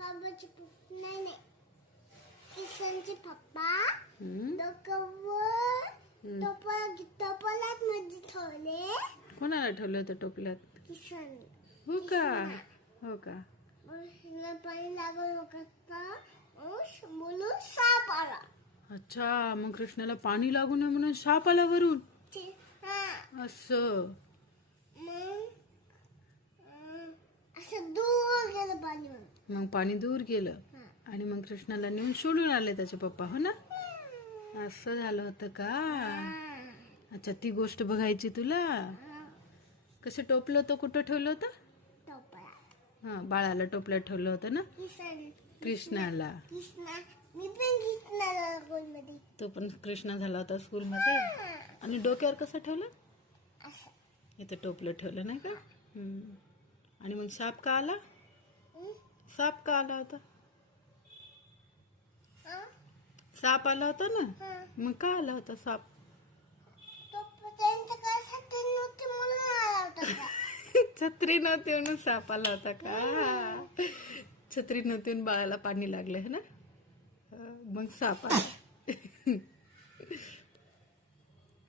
नाही नाही किसनचे पप्पा. टोपला टोपलात मध्ये ठेवले कोणाला ठेवलं होतं टोपल्यात किसन हो का हो का पाणी लागलं होतं बोलून साप आला अच्छा मग कृष्णाला पाणी लागू नये म्हणून साप आला वरून ते- हा असं मग अं, असं दूर गेलं पाणी मग पाणी दूर गेलं आणि मग कृष्णाला नेऊन सोडून आले त्याचे पप्पा हो ना? असं झालं होतं का? अच्छा ती गोष्ट बघायची तुला? कसं टोपलं होतं? कुठं ठेवलं होतं? हा बाळाला टोपल्यात ठेवलं होतं ना? कृष्णाला. तो पण कृष्णा झाला होता स्कूलमध्ये. आणि डोक्यावर कसं ठेवलं? इथं टोपलं ठेवलं नाही का? आणि मग साप का आला? साप का आला होता? साप आला होता ना. मग का आला होता साप? छत्री नव्हती म्हणून साप आला होता का छत्री नव्हती बाळाला पाणी लागलं है ना मग साप आला